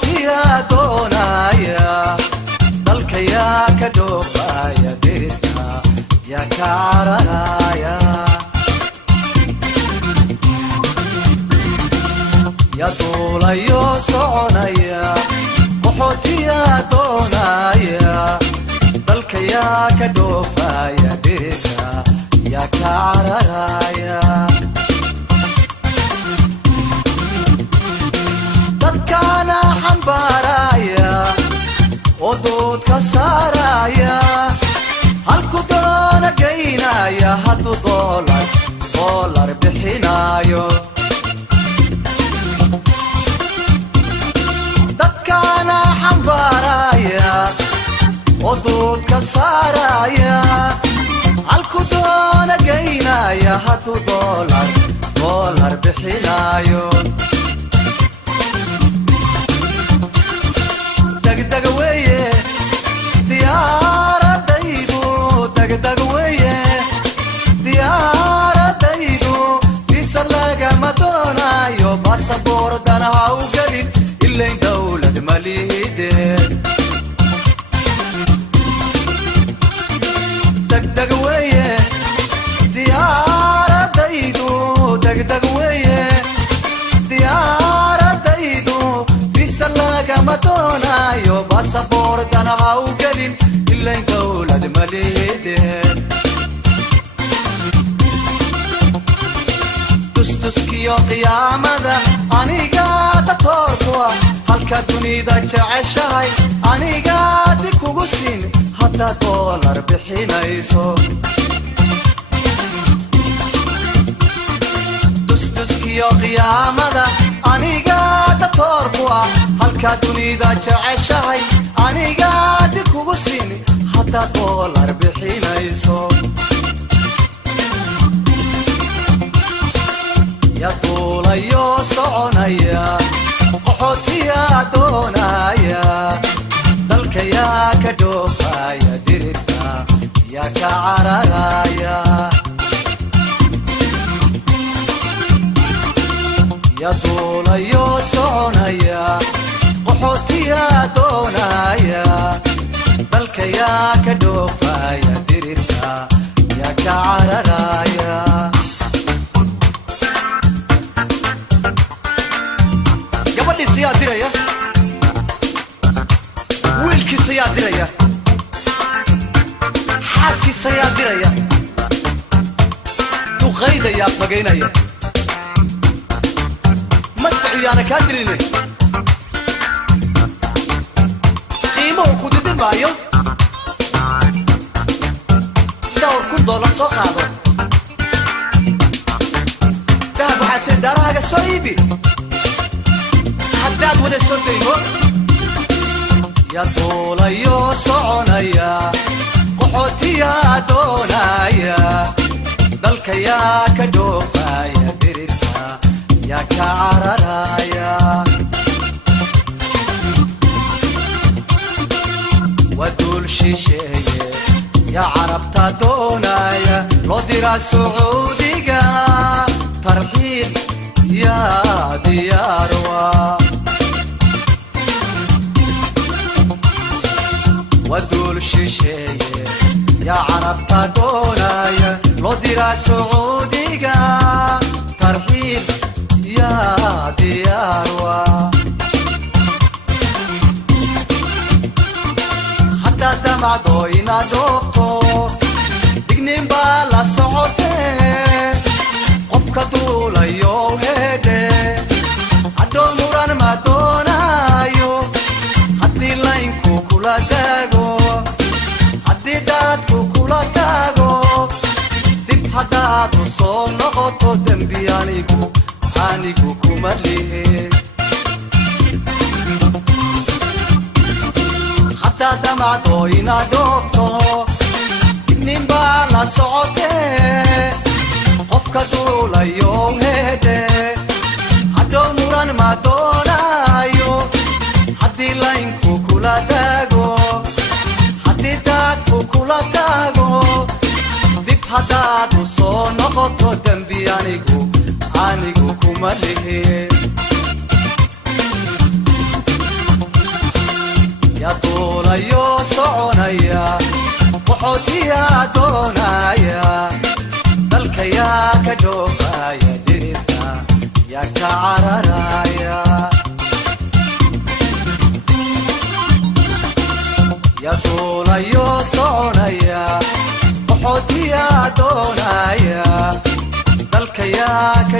qaxootiya doonaya dalka yaa ka dhoofaya dirta yaa ka cararaya yaa duulayo soconaya qaxootiya doonaya dalka yaa ka dhoofaya dirta yaa ka cararaya dadkaana xambaaraya oo doodka saaraya halku doona geynaya hadduu doolar bixinayo dadkaana xambaaraya oo doodka saaraya halku doona geynaya hadduu doolar bixinayo degdeg weeye diyaaradaydu degdeg weeye diyaaradaydu fiisa lagama doonayo baasaboordana ha u gelin ilayn dawlad ma liideen degdeg weeye diyaaradaydu degdeg weeye diyaaradaydu fiisa lagama doonayo baasaboordana ha u gelin ilayn dawlad ma liideen tustuskiyo qiyaamada aniga datoorkuwa halka dunida jeceshahay aniga di kugu siin haddaad doolar bixinayso tustuskiyo qiyaamada aniga datoorkuwa halka dunida jeceshahay aniga di kugu siin haddaad doolar bixinayso yaa duulayo soconaya qaxootiya doonaya dalka yaa ka dhoofaya dirta yaa ka cararaya yaa duulayo soconaya qaxootiya doonaya dalka yaa ka dhoofaya dirta yaa ka cararaya gabadhiisa yaa diraya wiilkiisa yaa diraya xaaskiisa yaa diraya duqayda yaa fogaynaya madfacu yaana kaa diline qiimuhu ku didin maayo $1,000 soo qaado dahab waxaa sii daarahaaga soo iibi haddaad wada soo daymo yaa duulayo soconaya qaxootiya doonaya dalka yaa ka dhoofaya dirirta yaa ka cararaya waa duul shisheeye yaa carabta doonaya loo diraa sacuudiga tarxiil yaa diyaarwa ودول شيشيه يا عرب تدونايا لو ديرا سعوديقا ترحيب يا دياروا حتى دمع دوينا دوقتو دقنين بالا صعوتين قفك دولا يو هيدي عدو مران ما دونايو حدي لاينكو كولا داغو حدي دادكو كولا داغو دب حدادو سو نغطو دنبي anigu kuma lihi hatta damacdo inaad dhoofto nin baa la socotee qofka duulayo heede hadhow muran ma doonayo haddii laynku kula daago haddii daadku kula daago dib haddaad u soo noqoto dembi anigu kuma lihi duulayo soconaya qaxootiga doonaya dalka yaa ka dhoofaya dirta yaa ka cararaya yaa duulayo soconaya qaxootiga doonaya dalka yaa ka